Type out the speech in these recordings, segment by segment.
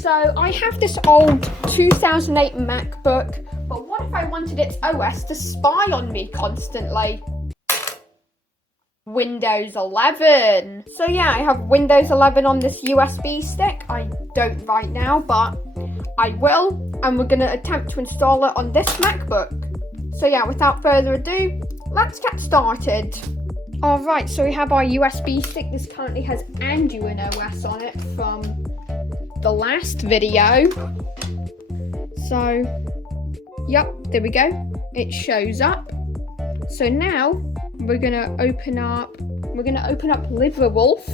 So I have this old 2008 MacBook, but what if I wanted its OS to spy on me constantly? Windows 11. So yeah, I have Windows 11 on this USB stick. I don't right now, but I will, and we're going to attempt to install it on this MacBook. So yeah, without further ado, let's get started. Alright, so we have our USB stick. This currently has Arduino OS on it from the last video. So, yep, there we go. It shows up. So now we're gonna open up LibreWolf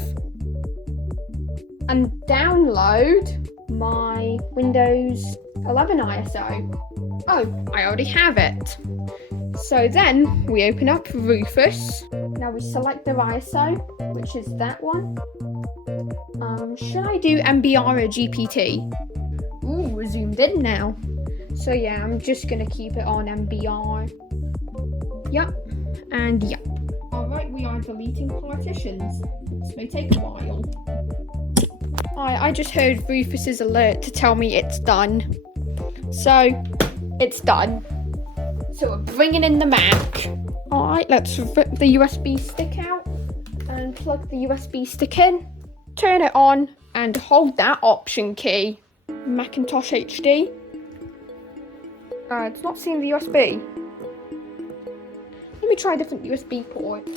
and download my Windows 11 ISO. Oh, I already have it. So then we open up Rufus. Now we select the ISO, which is that one. Should I do MBR or GPT? Ooh, we're zoomed in now. So yeah, I'm just gonna keep it on MBR. Yep, and yep. Alright, we are deleting partitions. This may take a while. I just heard Rufus's alert to tell me it's done. So, it's done. So we're bringing in the Mac. Alright, let's rip the USB stick out and plug the USB stick in. Turn it on and hold that option key. Macintosh HD. It's not seeing the USB. Let me try a different USB port.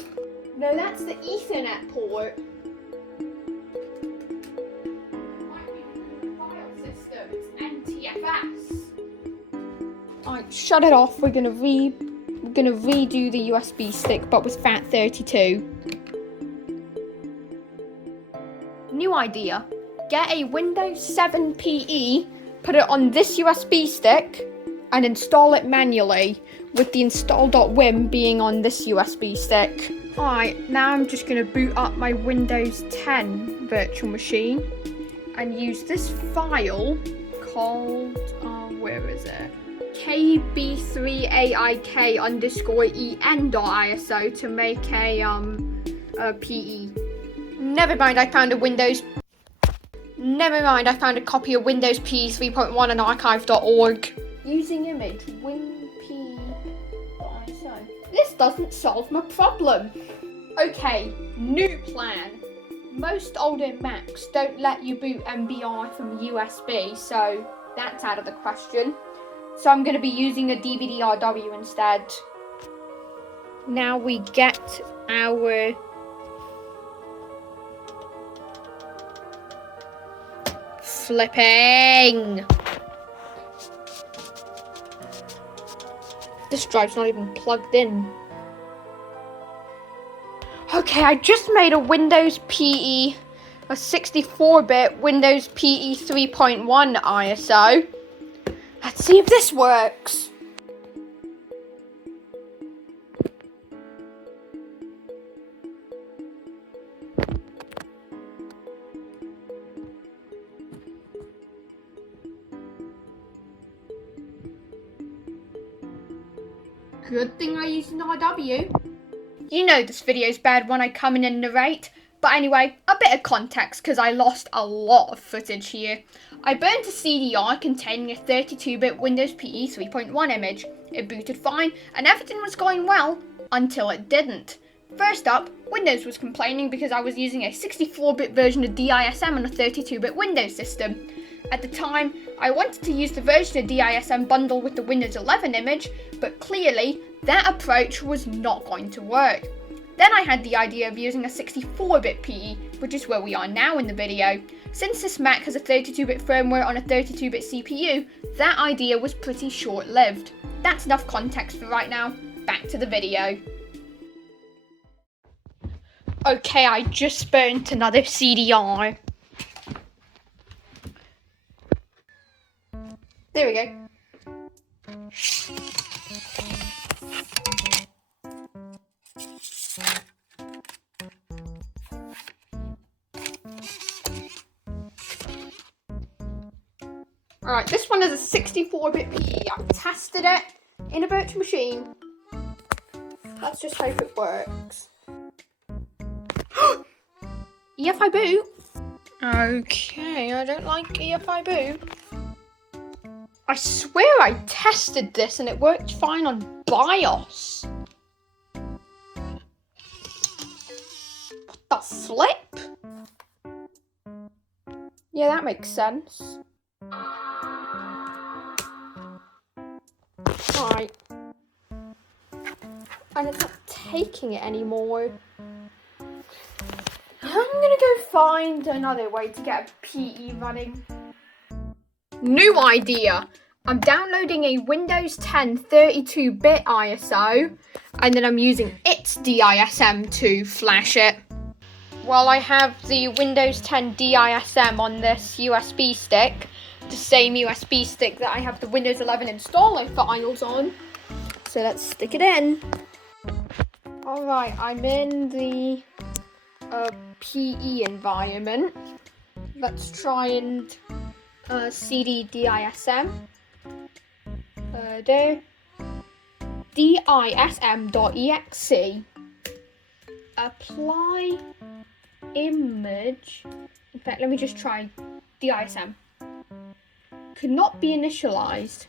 No, that's the Ethernet port. Might be the file system. It's NTFS. Alright, shut it off. We're gonna redo the USB stick, but with FAT32. New idea. Get a Windows 7 PE, put it on this USB stick, and install it manually, with the install.wim being on this USB stick. Alright, now I'm just going to boot up my Windows 10 virtual machine and use this file called, where is it? kb3aik_en.iso to make a PE. Never mind, I found a copy of Windows PE 3.1 on archive.org. Using image, WinP.iso. This doesn't solve my problem. Okay, new plan. Most older Macs don't let you boot MBR from USB, so that's out of the question. So I'm going to be using a DVD-RW instead. Now we get our flipping. This drive's not even plugged in. Okay, I just made a Windows PE, a 64-bit Windows PE 3.1 ISO. Let's see if this works. Good thing I used an RW. You know this video's bad when I come in and narrate. But anyway, a bit of context because I lost a lot of footage here. I burnt a CDR containing a 32-bit Windows PE 3.1 image. It booted fine and everything was going well until it didn't. First up, Windows was complaining because I was using a 64-bit version of DISM on a 32-bit Windows system. At the time, I wanted to use the version of DISM bundled with the Windows 11 image, but clearly that approach was not going to work. Then I had the idea of using a 64-bit PE, which is where we are now in the video. Since this Mac has a 32-bit firmware on a 32-bit CPU, that idea was pretty short-lived. That's enough context for right now. Back to the video. Okay, I just burnt another CDR. There we go. Alright, this one is a 64-bit PE. I've tested it in a virtual machine. Let's just hope it works. If I boot, Okay, I don't like EFI boot. I swear I tested this and it worked fine on BIOS. What the flip? Yeah, that makes sense. Alright. And it's not taking it anymore. I'm gonna go find another way to get a PE running. New idea. I'm downloading a Windows 10 32-bit ISO and then I'm using its DISM to flash it. Well, I have the Windows 10 DISM on this USB stick, the same USB stick that I have the Windows 11 installer files on. So let's stick it in. Alright, I'm in the PE environment. Let's try and CD DISM. There. DISM.exe. Apply image. In fact, let me just try DISM. Could not be initialized.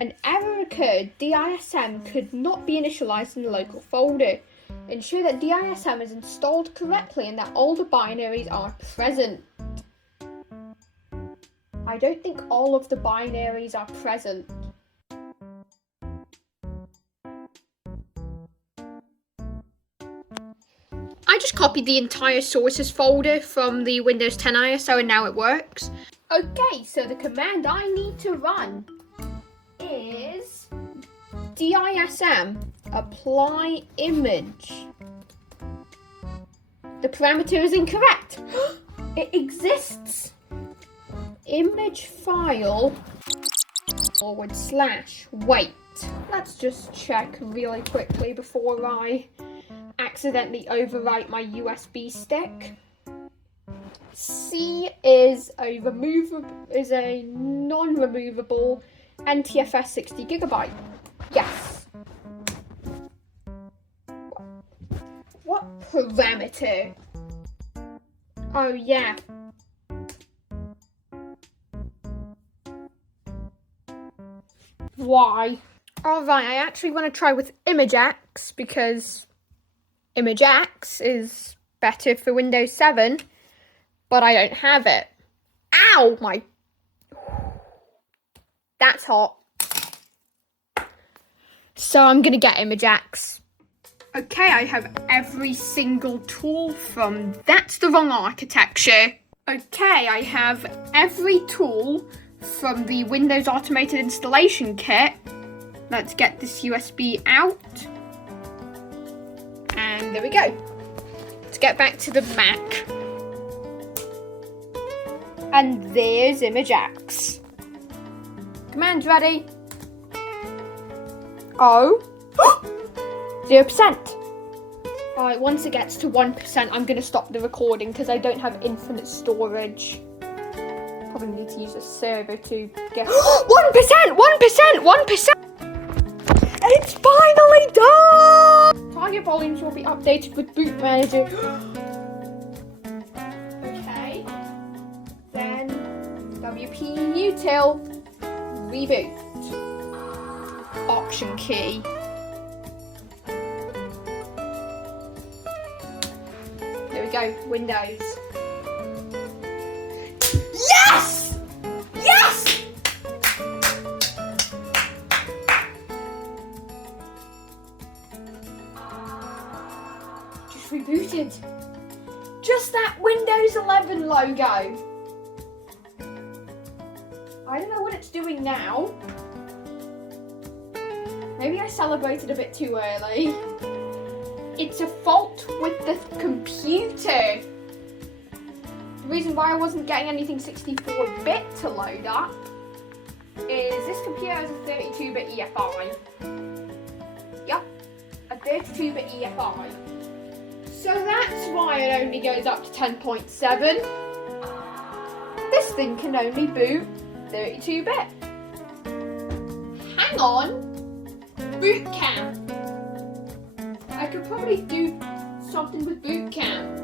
An error occurred. DISM could not be initialized in the local folder. Ensure that DISM is installed correctly and that all the binaries are present. I don't think all of the binaries are present. I just copied the entire sources folder from the Windows 10 ISO and now it works. Okay, so the command I need to run is DISM apply image. The parameter is incorrect. It exists. Image file / wait. Let's just check really quickly before I accidentally overwrite my USB stick. C is a non-removable NTFS 60 GB. Yes. What parameter? Oh yeah. Why? Alright, I actually want to try with ImageX because ImageX is better for Windows 7, but I don't have it. Ow! That's hot. So I'm gonna get ImageX. Okay, I have every single tool from... That's the wrong architecture. Okay, I have every tool from the Windows Automated Installation Kit. Let's get this USB out. And there we go. Let's get back to the Mac. And there's ImageX. Command ready. Oh. 0%. Alright, once it gets to 1%, I'm going to stop the recording because I don't have infinite storage. Probably need to use a server to get... 1%! 1%! It's finally done! Target volumes will be updated with Boot Manager. Okay. Then WP util reboot. Option key. There we go. Windows. Yes! Yes! Just rebooted. Just that Windows 11 logo. I don't know what it's doing now. Maybe I celebrated a bit too early. It's a fault with the computer. The reason why I wasn't getting anything 64-bit to load up is this computer has a 32-bit EFI. Yep, a 32-bit EFI. So that's why it only goes up to 10.7. This thing can only boot 32-bit. Hang on. Boot camp. I could probably do something with boot camp.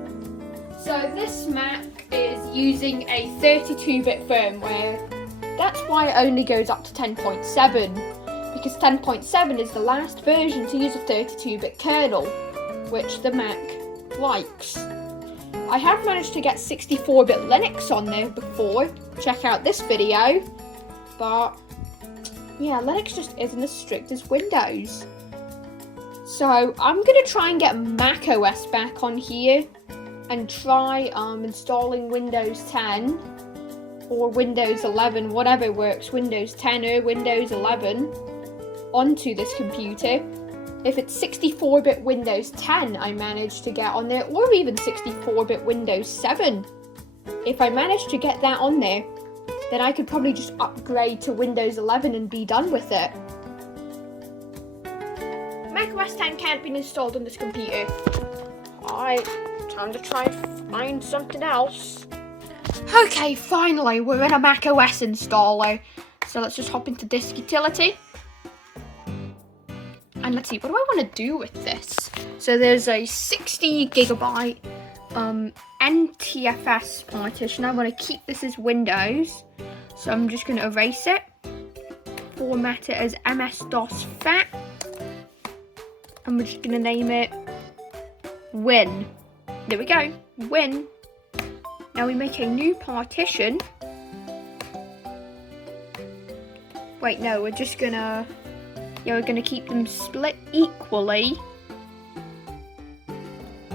So this Mac is using a 32-bit firmware. That's why it only goes up to 10.7, because 10.7 is the last version to use a 32-bit kernel, which the Mac likes. I have managed to get 64-bit Linux on there before. Check out this video. But yeah, Linux just isn't as strict as Windows. So I'm going to try and get Mac OS back on here and try installing Windows 10 or Windows 11, whatever works, Windows 10 or Windows 11 onto this computer. If it's 64-bit Windows 10 I manage to get on there, or even 64-bit Windows 7, if I manage to get that on there, then I could probably just upgrade to Windows 11 and be done with it. macOS 10 can't be installed on this computer. Alright, time to try and find something else. Okay, finally, we're in a macOS installer. So let's just hop into Disk Utility. And let's see, what do I want to do with this? So there's a 60 gigabyte NTFS partition. I want to keep this as Windows. So I'm just going to erase it. Format it as MS-DOS FAT. And we're just going to name it Win. There we go, Win. Now we make a new partition. Wait, no, we're just gonna... Yeah, we're gonna keep them split equally.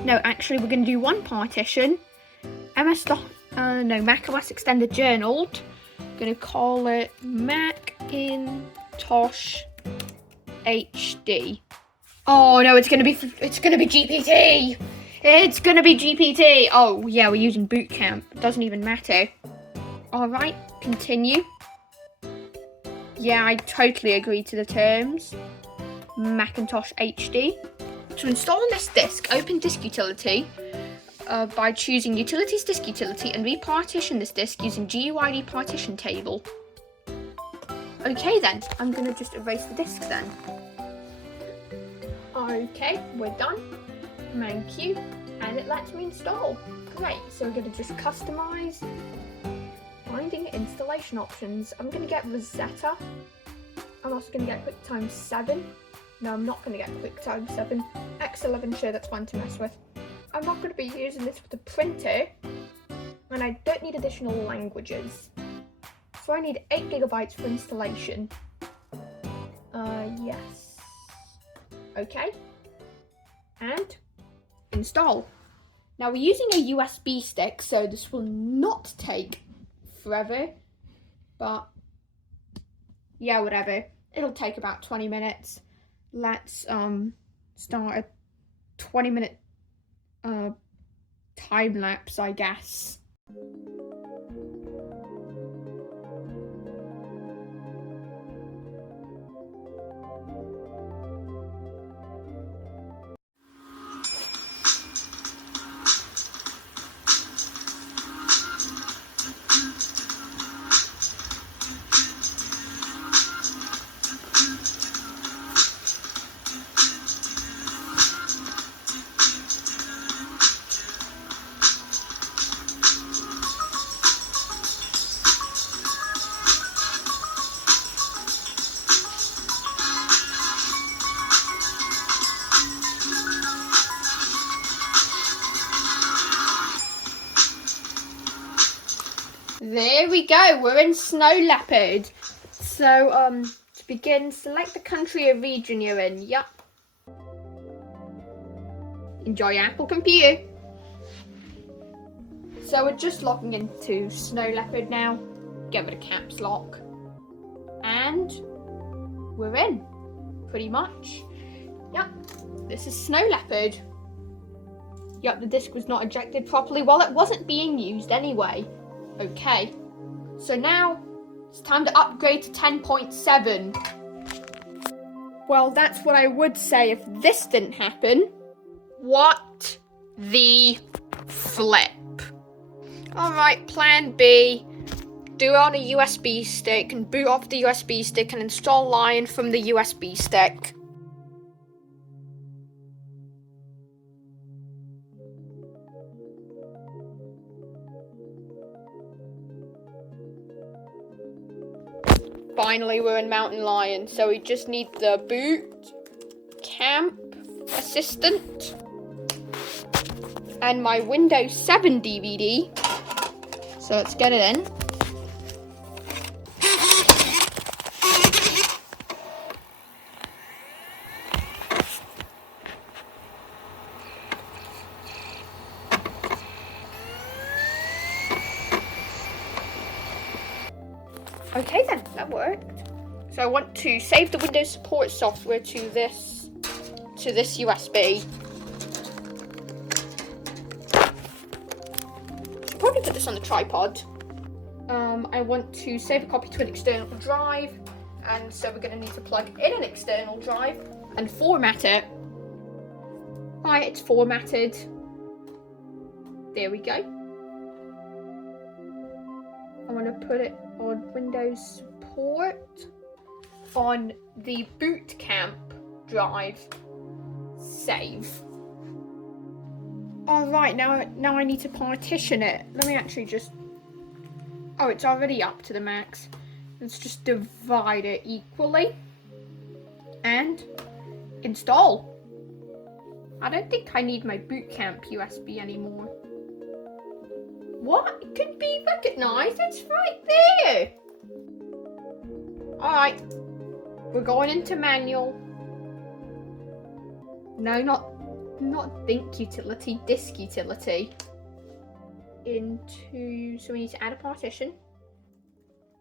No, actually, we're gonna do one partition. macOS Extended Journaled. Gonna call it Macintosh HD. Oh no, it's gonna be GPT. It's gonna be GPT. Oh yeah, we're using Boot Camp. It doesn't even matter. All right, continue. Yeah, I totally agree to the terms. Macintosh HD. To install on this disk, open Disk Utility by choosing Utilities Disk Utility and repartition this disk using GUID partition table. Okay then, I'm gonna just erase the disk then. Okay, we're done. Thank you. And it lets me install. Great, so we're gonna just customize. Finding installation options. I'm going to get Rosetta. I'm also going to get QuickTime 7. No, I'm not going to get QuickTime 7. X11, sure, that's fun to mess with. I'm not going to be using this with a printer. And I don't need additional languages. So I need 8 gigabytes for installation. Yes. Okay. And install. Now we're using a USB stick, so this will not take forever, but yeah, whatever, it'll take about 20 minutes. Let's start a 20-minute time lapse, I guess. There we go, we're in Snow Leopard. So, to begin, select the country or region you're in. Yup. Enjoy Apple Computer. So we're just logging into Snow Leopard now. Get rid of caps lock. And we're in, pretty much. Yup, this is Snow Leopard. Yup, the disk was not ejected properly. Well, it wasn't being used anyway. Okay, so now it's time to upgrade to 10.7. Well, that's what I would say if this didn't happen. What the flip? Alright, plan B. Do it on a USB stick and boot off the USB stick and install Lion from the USB stick. finally we're in Mountain Lion, so we just need the boot camp assistant and my Windows 7 DVD. So let's get it in. Okay then, that worked. So I want to save the Windows support software to this USB. Should probably put this on the tripod. I want to save a copy to an external drive, and so we're going to need to plug in an external drive and format it. Right, it's formatted. There we go. I'm going to put it on Windows support on the boot camp drive. Save. Alright, now I need to partition it. Let me actually just... Oh, it's already up to the max. Let's just divide it equally. And install. I don't think I need my boot camp USB anymore. What? It can be recognized. It's right there. Alright. We're going into manual. No, not think utility, disk utility. So we need to add a partition.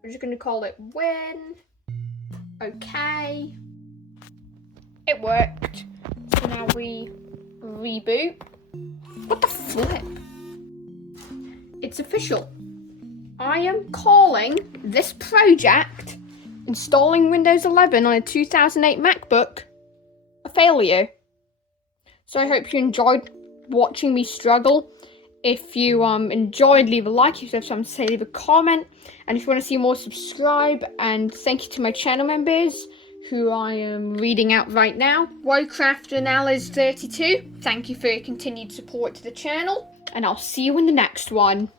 We're just going to call it win. Okay. It worked. So now we reboot. What the flip? It's official. I am calling this project, installing Windows 11 on a 2008 MacBook, a failure. So I hope you enjoyed watching me struggle. If you enjoyed, leave a like. If you have something to say, leave a comment. And if you want to see more, subscribe. And thank you to my channel members who I am reading out right now. Woecraft and Alice32. Thank you for your continued support to the channel. And I'll see you in the next one.